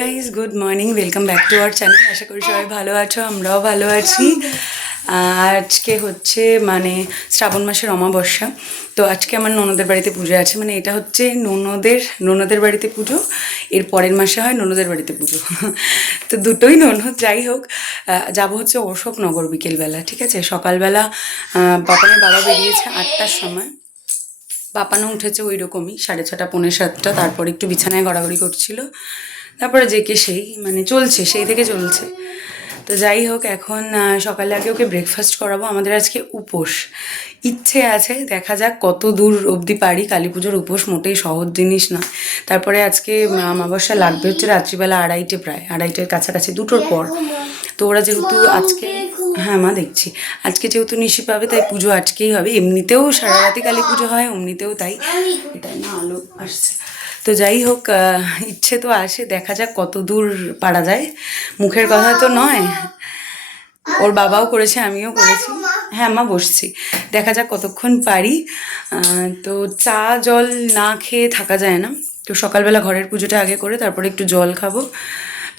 Guys good morning, welcome back to our channel. আশা করি সবাই ভালো আছো, আমরাও ভালো আছি। আজকে হচ্ছে মানে শ্রাবণ মাসের অমাবস্যা। তো আজকে আমার ননদের বাড়িতে পুজো আছে, মানে এটা হচ্ছে ননদের বাড়িতে পুজো, এর পরের মাসে হয় ননদের বাড়িতে পুজো। তো দুটোই ননদ। যাই হোক, যাবো হচ্ছে অশোকনগর বিকেলবেলা, ঠিক আছে? সকালবেলা বাবা বেরিয়েছে 8টার সময়, বাপানো উঠেছে ওই রকমই 6:30 6:45। তারপর একটু বিছানায় গড়াগড়ি করছিল, তারপরে যে কে সেই মানে চলছে, সেই থেকে চলছে। তো যাই হোক, এখন সকালে আগে ওকে ব্রেকফাস্ট করাবো। আমাদের আজকে উপোস, ইচ্ছে আছে, দেখা যাক কত দূর অবধি পারি। কালী পুজোর উপোস মোটেই সহজ জিনিস না। তারপরে আজকে অমাবস্যা লাগবে হচ্ছে রাত্রিবেলা 2:30, প্রায় 2:30-এর কাছাকাছি, 2টোর পর। তো ওরা যেহেতু আজকে, হ্যাঁ মা দেখছি, আজকে যেহেতু নিশি পাবে তাই পুজো আজকেই হবে। এমনিতেও সারা রাতি কালী পুজো হয়, এমনিতেও তাই। এটাই না আলো আসছে। তো যাই হোক, ইচ্ছে তো আসে, দেখা যাক কত দূর পারা যায়। মুখের কথা তো নয়, ওর বাবাও করেছে, আমিও করেছি। হ্যাঁ মা বসছি, দেখা যাক কতক্ষণ পারি। তো চা জল না খেয়ে থাকা যায় না। তো সকালবেলা ঘরের পুজোটা আগে করে তারপরে একটু জল খাবো।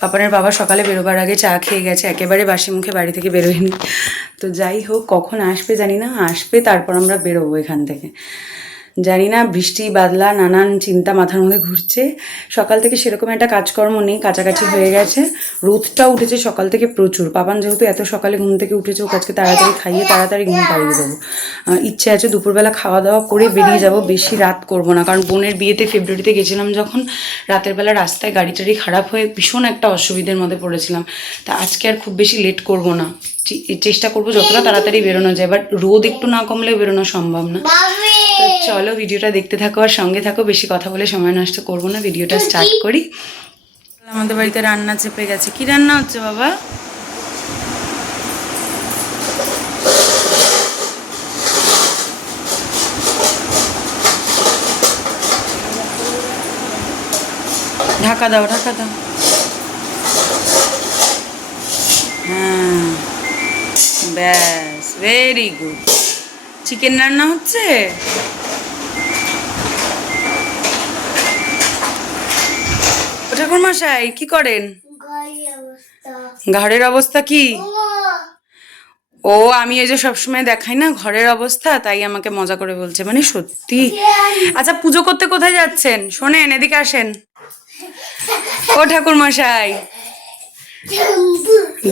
পাপানের বাবা সকালে বেরোবার আগে চা খেয়ে গেছে, একেবারে বাসি মুখে বাড়ি থেকে বেরোয়নি। তো যাই হোক, কখন আসবে জানি না, আসবে তারপর আমরা বেরোবো এখান থেকে। জানি না, বৃষ্টি বাদলা নানান চিন্তা মাথার মধ্যে ঘুরছে। সকাল থেকে সেরকম একটা কাজকর্ম নেই, কাছাকাছি হয়ে গেছে। রোদটা উঠেছে সকাল থেকে প্রচুর। পাপান যেহেতু এত সকালে ঘুম থেকে উঠেছে, ওকে আজকে তাড়াতাড়ি খাইয়ে তাড়াতাড়ি ঘুম পাড়িয়ে দেবো। ইচ্ছে আছে দুপুরবেলা খাওয়া দাওয়া করে বেরিয়ে যাব, বেশি রাত করব না। কারণ বোনের বিয়েতে ফেব্রুয়ারিতে গেছিলাম যখন, রাতের বেলা রাস্তায় গাড়ি টাড়ি খারাপ হয়ে ভীষণ একটা অসুবিধার মধ্যে পড়েছিলাম। তা আজকে আর খুব বেশি লেট করব না, চেষ্টা করবো যতটা তাড়াতাড়ি বেরোনো যায়, বাট রোদ একটু না কমলে বেরোনো সম্ভব না। তো চলো ভিডিওটা দেখতে থাকো আর সঙ্গে থাকো, বেশি কথা বলে সময় নষ্ট করবো না, ভিডিওটা স্টার্ট করি। আমাদের বাড়িতে রান্না চেপে গেছে। কি রান্না হচ্ছে বাবা? ঢাকা দাও, ঢাকা দাও। হ্যাঁ ব্যাস, ভেরি গুড। চিকেন রান্না হচ্ছে। ঠাকুর মশাই কি করেন? ঘরের অবস্থা কি? ও আমি এই যে সবসময় দেখাই না ঘরের অবস্থা, তাই আমাকে মজা করে বলছে, মানে সত্যি। আচ্ছা পুজো করতে কোথায় যাচ্ছেন? শোনেন, এদিকে আসেন। ও ঠাকুর মশাই,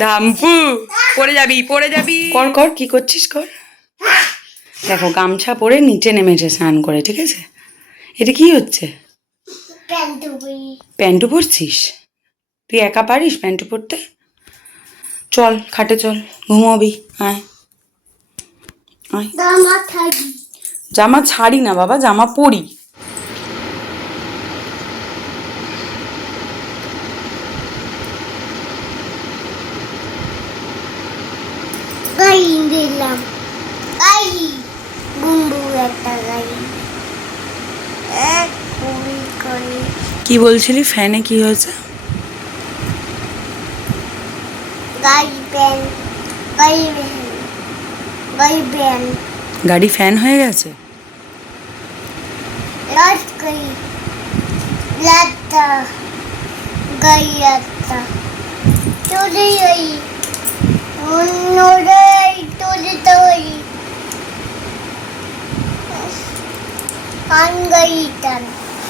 ধাম্পু, পড়ে যাবি, পড়ে যাবি। কর কর, কি করছিস কর। দেখো গামছা পরে নিচে নেমেছে স্নান করে, ঠিক আছে? এটা কি হচ্ছে? প্যান্টু পরছিস? তুই একা পারিস প্যান্টু পরতে? চল খাটে চল, ঘুমাবি, আয় আয়। জামা ছাড়ি না বাবা, জামা পরি। কি বলছিলি? ফ্যানে কি হয়েছে? গাড়ি ফ্যান হয়ে গেছে।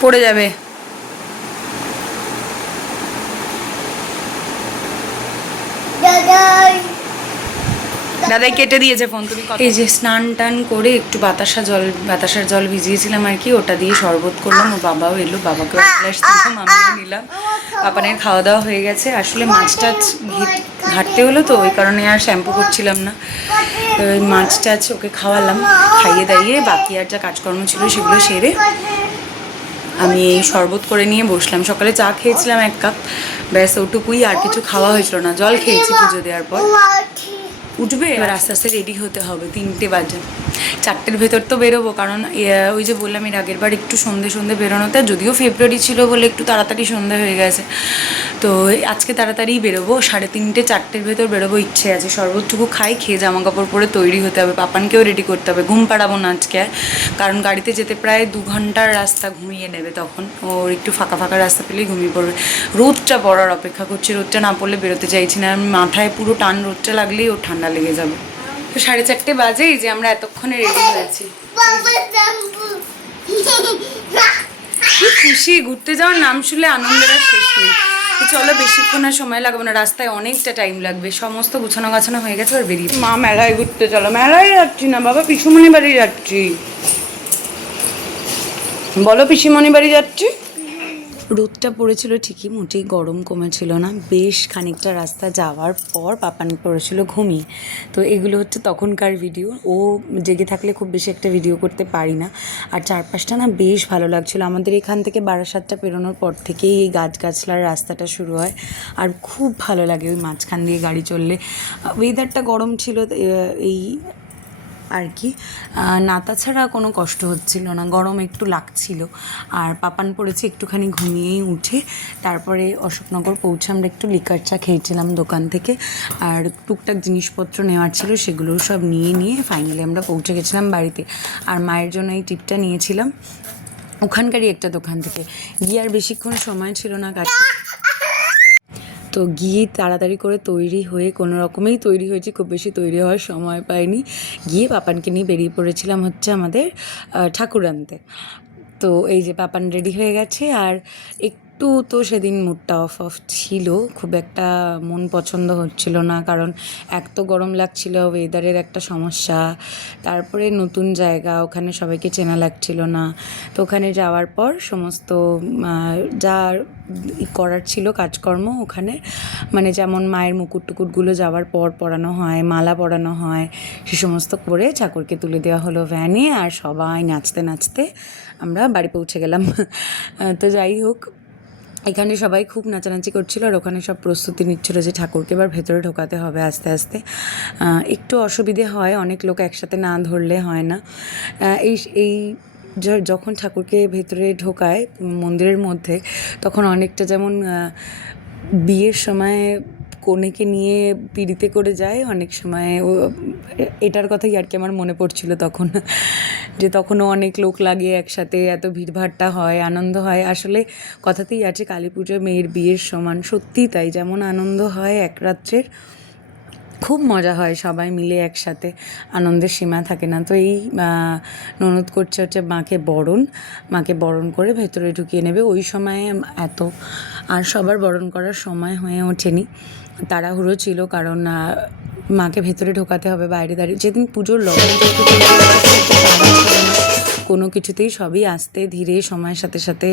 পড়ে যাবে। দাদাই কেটে দিয়েছে ফোন। তুমি এই যে স্নান টান করে একটু বাতাসার জল ভিজিয়েছিলাম আর কি, ওটা দিয়ে শরবত করলাম। ও বাবাও এলো, বাবাকে আমিও নিলাম। পাপানের খাওয়া দাওয়া হয়ে গেছে। আসলে মাছ টাছ ঘাটতে হলো তো, ওই কারণে আর শ্যাম্পু করছিলাম না। তো ওই মাছ টাছ ওকে খাওয়ালাম, খাইয়ে দাইয়ে বাকি আর যা কাজকর্ম ছিল সেগুলো সেরে আমি এই শরবত করে নিয়ে বসলাম। সকালে চা খেয়েছিলাম 1 কাপ, ব্যাস ওটুকুই, আর কিছু খাওয়া হয়েছিল না। জল খেয়েছি পুজো দেওয়ার পর। উঠবে, এবার আস্তে আস্তে রেডি হতে হবে। 3টে বাজে, 4টের ভেতর তো বেরোবো, কারণ ওই যে বললাম এর আগের বার একটু সন্ধে বেরোনোতে, যদিও ফেব্রুয়ারি ছিল বলে একটু তাড়াতাড়ি সন্ধে হয়ে গেছে, তো আজকে তাড়াতাড়িই বেরোবো। 3:30 4টের ভেতর বেরোবো ইচ্ছে আছে। শরবতটুকু খাই, খেয়ে জামা কাপড় পরে তৈরি হতে হবে, পাপানকেও রেডি করতে হবে। ঘুম পাড়াবো না আজকে আর, কারণ গাড়িতে যেতে প্রায় 2 ঘন্টার রাস্তা, ঘুমিয়ে নেবে তখন। ওর একটু ফাঁকা ফাঁকা রাস্তা পেলেই ঘুমিয়ে পড়বে। রোদটা পড়ার অপেক্ষা করছি, রোদটা না পড়লে বেরোতে চাইছি না। মাথায় পুরো টান রোদটা লাগলেই ওর ঠান্ডা লেগে যাবে। তো 4:30 বাজে, এই যে আমরা এতক্ষণে রেডি হয়েছি। কি খুশি, ঘুরতে যাওয়ার নাম শুনলে আনন্দের আর শেষ নেই। চলো, বেশিক্ষণ আর সময় লাগবে না, রাস্তায় অনেকটা টাইম লাগবে। সমস্ত গুছানো গাছানো হয়ে গেছে, আর বেরিয়ে মা মেলায় ঘুরতে চলো। মেলায় যাচ্ছি না বাবা, পিসুমণি বাড়ি যাচ্ছি। বলো, পিসিমণি বাড়ি যাচ্ছি। রোদটা পড়েছিল ঠিকই, মোটেই গরম কমেছিল না। বেশ খানিকটা রাস্তা যাওয়ার পর পাপান পড়েছিল ঘুমিয়ে। তো এগুলো হচ্ছে তখনকার ভিডিও। ও জেগে থাকলে খুব বেশি একটা ভিডিও করতে পারি না। আর চারপাশটা না বেশ ভালো লাগছিলো। আমাদের এখান থেকে বারাসাতটা পেরোনোর পর থেকেই এই গাছগাছলার রাস্তাটা শুরু হয়, আর খুব ভালো লাগে ওই মাঝখান দিয়ে গাড়ি চললে। ওয়েদারটা গরম ছিল এই আর কি, না তাছাড়া কোনো কষ্ট হচ্ছিল না, গরম একটু লাগছিল। আর পাপান পড়েছে একটুখানি ঘুমিয়েই উঠে। তারপরে অশোকনগর পৌঁছে আমরা একটু লিকার চা খেয়েছিলাম দোকান থেকে, আর টুকটাক জিনিসপত্র নেওয়ার ছিল সেগুলোও সব নিয়ে ফাইনালি আমরা পৌঁছে গেছিলাম বাড়িতে। আর মায়ের জন্য এই টিপটা নিয়েছিলাম ওখানকারই একটা দোকান থেকে। গিয়ে আর বেশিক্ষণ সময় ছিল না কাছে, তো গিয়ে তাড়াতাড়ি করে তৈরি হয়ে, কোনো রকমেই তৈরি হয়েছি, খুব বেশি তৈরি হওয়ার সময় পাইনি। গিয়ে পাপানকে নিয়ে বেরিয়ে পড়েছিলাম হচ্ছে আমাদের ঠাকুর আনতে। তো এই যে পাপান রেডি হয়ে গেছে। আর একটু তো সেদিন মুডটা অফ ছিল, খুব একটা মন পছন্দ হচ্ছিল না, কারণ এক তো গরম লাগছিল, ওয়েদারের একটা সমস্যা, তারপরে নতুন জায়গা, ওখানে সবাইকে চেনা লাগছিল না। তো ওখানে যাওয়ার পর সমস্ত যা করার ছিল কাজকর্ম ওখানে, মানে যেমন মায়ের মুকুট টুকুটগুলো যাওয়ার পর পরানো হয়, মালা পরানো হয়, সে সমস্ত করে ঠাকুরকে তুলে দেওয়া হলো ভ্যানে। আর সবাই নাচতে নাচতে আমরা বাড়ি পৌঁছে গেলাম। তো যাই হোক, এখানে সবাই খুব নাচানাচি করছিল, আর ওখানে সব প্রস্তুতি নিচ্ছিল যে ঠাকুরকে এবার ভেতরে ঢোকাতে হবে আস্তে আস্তে। একটু অসুবিধে হয়, অনেক লোক একসাথে না ধরলে হয় না। এই যখন ঠাকুরকে ভেতরে ঢোকায় মন্দিরের মধ্যে, তখন অনেকটা যেমন বিয়ের সময় কনেকে নিয়ে পিঁড়িতে করে যায়, অনেক সময় এটার কথাই আর কি আমার মনে পড়ছিল তখন, যে তখনও অনেক লোক লাগে একসাথে, এত ভিড়ভাড়টা হয়, আনন্দ হয়। আসলে কথাতেই আছে কালী পুজো মেয়ের বিয়ের সমান, সত্যিই তাই। যেমন আনন্দ হয় এক রাত্রের, খুব মজা হয় সবাই মিলে একসাথে, আনন্দের সীমা থাকে না। তো এই ননদ করছে হচ্ছে মাকে বরণ করে ভেতরে ঢুকিয়ে নেবে। ওই সময়ে এত আর সবার বরণ করার সময় হয়ে ওঠেনি, তাড়াহুড়ো ছিল, কারণ মাকে ভেতরে ঢোকাতে হবে বাইরে দাঁড়িয়ে। যেদিন পুজোর লগ্ন কোনো কিছুতেই সবই আস্তে ধীরে সময়ের সাথে সাথে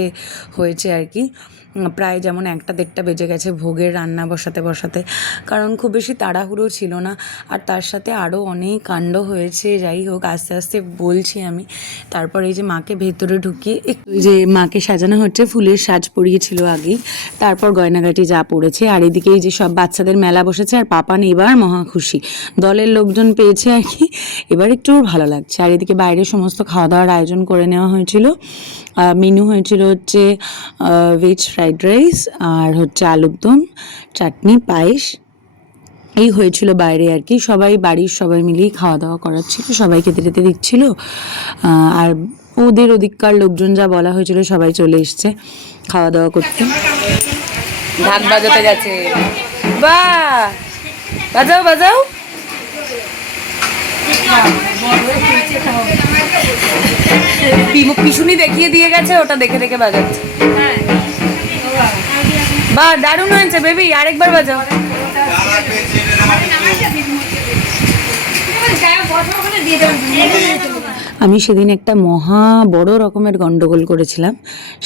হয়েছে আর কি। প্রায় যেমন 1টা-1:30 বেজে গেছে ভোগের রান্না বসাতে, কারণ খুব বেশি তাড়াহুড়ো ছিল না। আর তার সাথে আরও অনেক কাণ্ড হয়েছে। যাই হোক, আস্তে আস্তে বলছি আমি। তারপর এই যে মাকে ভেতরে ঢুকিয়ে ওই যে মাকে সাজানো হচ্ছে, ফুলের সাজ পরিয়েছিল আগেই, তারপর গয়নাগাটি যা পড়েছে। আর এদিকে এই যে সব বাচ্চাদের মেলা বসেছে, আর পাপান এবার মহা খুশি, দলের লোকজন পেয়েছে আর কি, এবার একটু ভালো লাগছে। আর এদিকে বাইরে সমস্ত খাওয়া দাওয়ার আয়োজন করে নেওয়া হয়েছিল। মেনু হয়েছিল হচ্ছে ভেজ ফ্রাইড রাইস, আর হচ্ছে আলুর দম, চাটনি, পায়েস, এই হয়েছিল বাইরে আর কি। বাড়ির সবাই মিলেই খাওয়া দাওয়া করাচ্ছিল, সবাই খেতে টেতে দিচ্ছিল। আর ওদের ওদিককার লোকজন যা বলা হয়েছিল সবাই চলে এসছে খাওয়া দাওয়া করতে। ঢাক বাজাতে গেছে, বাহ বাজাও। পিছুনি দেখিয়ে দিয়ে গেছে, ওটা দেখে দেখে বাজাচ্ছে। বাহ, দারুণ হয়েছে বেবি, আরেকবার বাজাও। আমি সেদিন একটা মহা বড় রকমের গন্ডগোল করেছিলাম।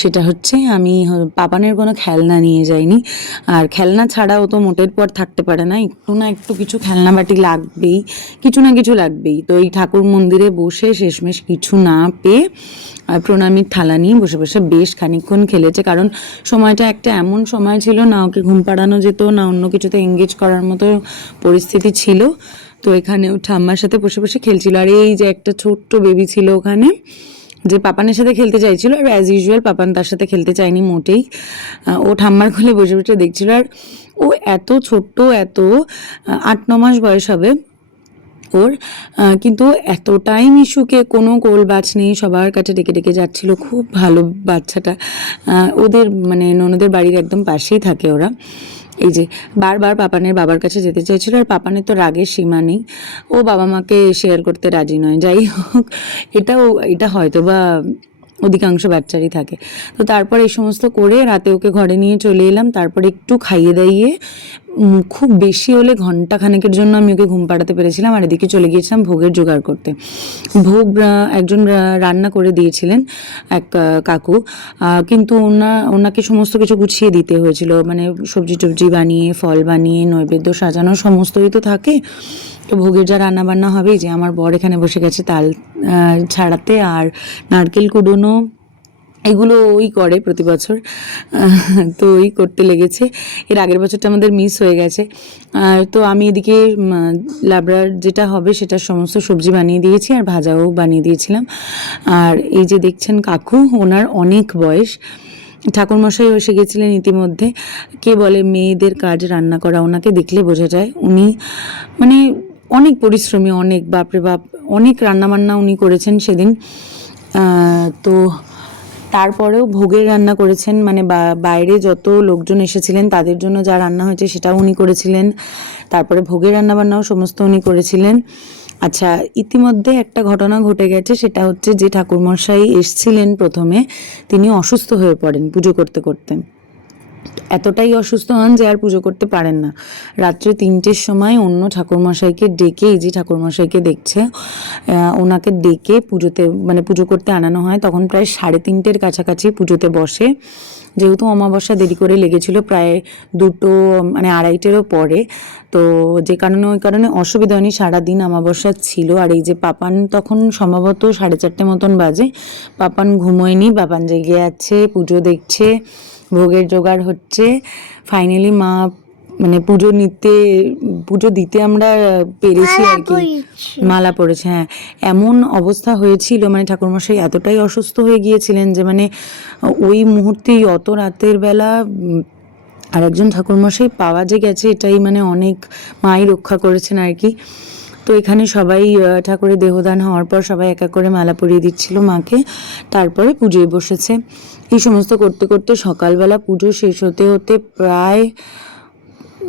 সেটা হচ্ছে আমি পাপানের কোনো খেলনা নিয়ে যাইনি, আর খেলনা ছাড়াও তো মোটের পর থাকতে পারে না, একটু না একটু কিছু খেলনা বাটি লাগবেই, কিছু না কিছু লাগবেই। তো এই ঠাকুর মন্দিরে বসে শেষমেশ কিছু না পেয়ে প্রণামীর থালা নিয়ে বসে বসে বেশ খানিকক্ষণ খেলেছে, কারণ সময়টা একটা এমন সময় ছিল না ওকে ঘুম পাড়ানো যেত, না অন্য কিছুতে এঙ্গেজ করার মতো পরিস্থিতি ছিল। তো এখানে ও ঠাম্মার সাথে বসে বসে খেলছিল। আর এই যে একটা ছোট্ট বেবি ছিল ওখানে, যে পাপানের সাথে খেলতে চাইছিল, আর অ্যাজ ইউজুয়াল পাপান তার সাথে খেলতে চায়নি মোটেই। ও ঠাম্মার কোলে বসে বসে দেখছিল। আর ও এত ছোট্ট, এত 8-9 মাস বয়স হবে ওর, কিন্তু এতটাই মিশুকে, কোনো কোল বাছ নেই, সবার কাছে ডেকে ডেকে যাচ্ছিল। খুব ভালো বাচ্চাটা। ওদের মানে ননদের বাড়ির একদম পাশেই থাকে ওরা। এই যে বারবার পাপানের বাবার কাছে যেতে চাইছিল, আর পাপানের তো রাগের সীমা নেই, ও বাবা মাকে শেয়ার করতে রাজি নয়। যাই হোক, এটা হয়তো বা অধিকাংশ বাচ্চারই থাকে। তো তারপর এই সমস্ত করে রাতে ওকে ঘরে নিয়ে চলে এলাম। তারপরে একটু খাইয়ে দাইয়ে খুব বেশি হলে ঘন্টা খানেকের জন্য আমি ওকে ঘুম পাড়াতে পেরেছিলাম। আর এদিকে চলে গিয়েছিলাম ভোগের জোগাড় করতে। ভোগ একজন রান্না করে দিয়েছিলেন, এক কাকু, কিন্তু ওনাকে সমস্ত কিছু গুছিয়ে দিতে হয়েছিল, মানে সবজি টবজি বানিয়ে, ফল বানিয়ে, নৈবেদ্য সাজানো সমস্তই তো থাকে। তো ভোগের যা রান্না বান্না হবে, যে আমার বর এখানে বসে গেছে তাল ছাড়াতে, আর নারকেল কুড়োনো, এগুলো ওই করে প্রতি বছর। তো ওই করতে লেগেছে। এর আগের বছরটা আমাদের মিস হয়ে গেছে। তো আমি এদিকে লাবড়ার যেটা হবে সেটার সমস্ত সবজি বানিয়ে দিয়েছি, আর ভাজাও বানিয়ে দিয়েছিলাম। আর এই যে দেখছেন কাকু, ওনার অনেক বয়স, ঠাকুরমশাই এসে গেছিলেন ইতিমধ্যে। কে বলে মেয়েদের কাজ রান্না করা, ওনাকে দেখলে বোঝা যায়। উনি মানে অনেক পরিশ্রমী, অনেক, বাপরে বাপ, অনেক রান্নাবান্না উনি করেছেন সেদিন। তো তারপরেও ভোগের রান্না করেছেন, মানে বাইরে যত লোকজন এসেছিলেন তাদের জন্য যা রান্না হয়েছে সেটাও উনি করেছিলেন। তারপরে ভোগের রান্নাবান্নাও সমস্ত উনি করেছিলেন। আচ্ছা, ইতিমধ্যে একটা ঘটনা ঘটে গেছে, সেটা হচ্ছে যে ঠাকুরমশাই এসছিলেন প্রথমে, তিনি অসুস্থ হয়ে পড়েন পুজো করতে করতে। এতটাই অসুস্থ হন যে আর পুজো করতে পারেন না। রাত্রে 3টের সময় অন্য ঠাকুরমশাইকে ডেকে, এই যে ঠাকুরমশাইকে দেখছে, ওনাকে ডেকে পুজোতে, মানে পুজো করতে আনানো হয়। তখন প্রায় 3:30-এর কাছাকাছি পুজোতে বসে। যেহেতু অমাবস্যা দেরি করে লেগেছিল, প্রায় 2টো মানে 2:30-টেরও পরে, তো যে কারণে ওই কারণে অসুবিধা হয়নি, সারাদিন অমাবস্যা ছিল। আর এই যে পাপান তখন সম্ভবত 4:30 মতন বাজে, পাপান ঘুমোয়নি, পাপান জেগে আছে, পুজো দেখছে, ভোগের জোগাড় হচ্ছে। ফাইনালি মা মানে পুজো দিতে আমরা পেরেছি আর কি, মালা পড়েছে। হ্যাঁ, এমন অবস্থা হয়েছিল, মানে ঠাকুরমশাই এতটাই অসুস্থ হয়ে গিয়েছিলেন যে মানে ওই মুহূর্তেই, অত রাতের বেলা আর একজন ঠাকুরমশাই পাওয়া যে গেছে, এটাই মানে অনেক, মাই রক্ষা করেছেন আর কি। তো এখানে সবাই ঠাকুরের দেহদান হওয়ার পর সবাই একা করে মালা পরিয়ে দিচ্ছিল মাকে, তারপরে পুজোয় বসেছে। এই সমস্ত করতে করতে সকালবেলা পুজো শেষ হতে হতে প্রায়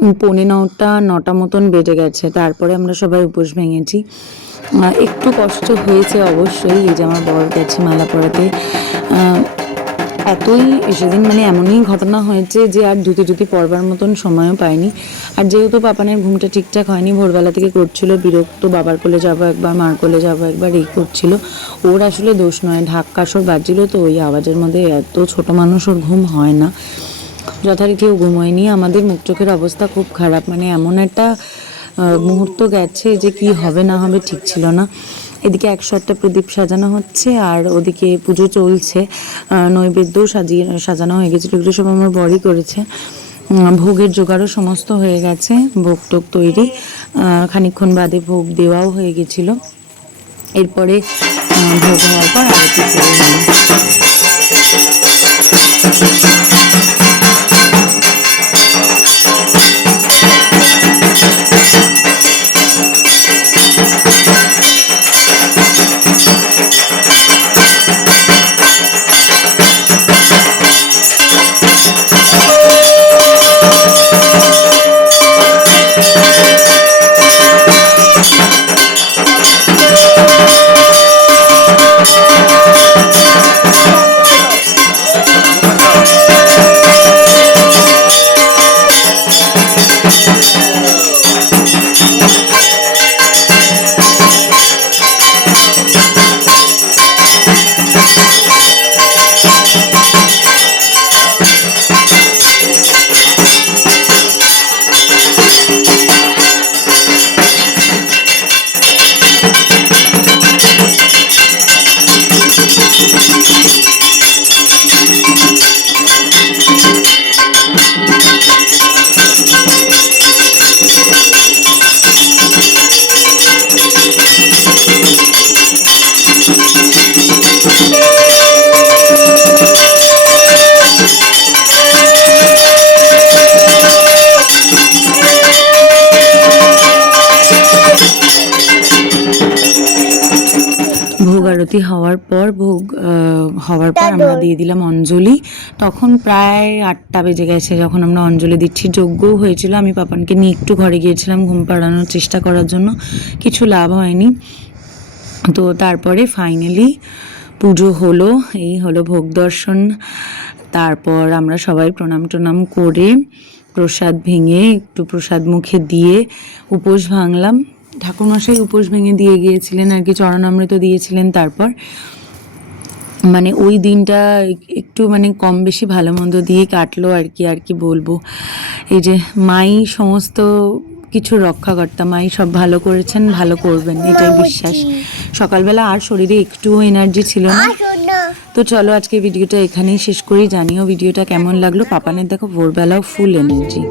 9:45 মতন বেজে গেছে। তারপরে আমরা সবাই উপোস ভেঙেছি। একটু কষ্ট হয়েছে অবশ্যই, এই যে আমার বর গেছে মালা পরাতে। এতই সেদিন মানে এমনই ঘটনা হয়েছে যে আর ধুতি পরবার মতন সময়ও পাইনি। আর যেহেতু পাপানের ঘুমটা ঠিকঠাক হয়নি, ভোরবেলা থেকে করছিল, বিরক্ত, বাবার কোলে যাবো একবার, মার কোলে যাবো একবার, এই করছিল। ওর আসলে দোষ নয়, ঢাক কাসর বাজছিল, তো ওই আওয়াজের মধ্যে, এত ছোট মানুষ, ওর ঘুম হয় না, যথারীতিও ঘুমোয়নি। আমাদের মুখ চোখের অবস্থা খুব খারাপ, মানে এমন একটা মুহূর্ত গেছে যে কি হবে না হবে ঠিক ছিল না। এদিকে 108টা প্রদীপ সাজানো হচ্ছে, আর ওদিকে পুজো চলছে। নৈবেদ্যও সাজানো হয়ে গেছিলো, এগুলো সব আমার বরই করেছে। ভোগের জোগাড়ও সমস্ত হয়ে গেছে, ভোগ টোগ তৈরি, খানিকক্ষণ বাদে ভোগ দেওয়াও হয়ে গেছিলো। এরপরে ভোগ হওয়ার পর আরতি শুরু হলো। হওয়ার পর হওয়ার পর আমরা দিয়ে দিলাম অঞ্জলি। তখন প্রায় 8টা বেজে গেছে যখন আমরা অঞ্জলি দিচ্ছি। যজ্ঞও হয়েছিল, আমি পাপানকে নিয়ে একটু ঘরে গিয়েছিলাম ঘুম পাড়ানোর চেষ্টা করার জন্য, কিছু লাভ হয়নি। তো তারপরে ফাইনালি পুজো হলো, এই হলো ভোগ দর্শন। তারপর আমরা সবাই প্রণাম টনাম করে প্রসাদ ভেঙে একটু প্রসাদ মুখে দিয়ে উপোস ভাঙলাম। ঠাকুরমশাই উপোস ভেঙে দিয়ে গিয়েছিলেন আর কি, চরণামৃত দিয়েছিলেন। তারপর মানে ওই দিনটা একটু মানে কম বেশি ভালো মন্দ দিয়ে কাটলো আর কি বলবো। এই যে মাই সমস্ত কিছু রক্ষাকর্তা, মাই সব ভালো করেছেন, ভালো করবেন, এটাই বিশ্বাস। সকালবেলা আর শরীরে একটুও এনার্জি ছিল না। তো চলো আজকে ভিডিওটা এখানেই শেষ করি। জানিও ভিডিওটা কেমন লাগলো। পাপানের দেখো ভোরবেলাও ফুল এনার্জি।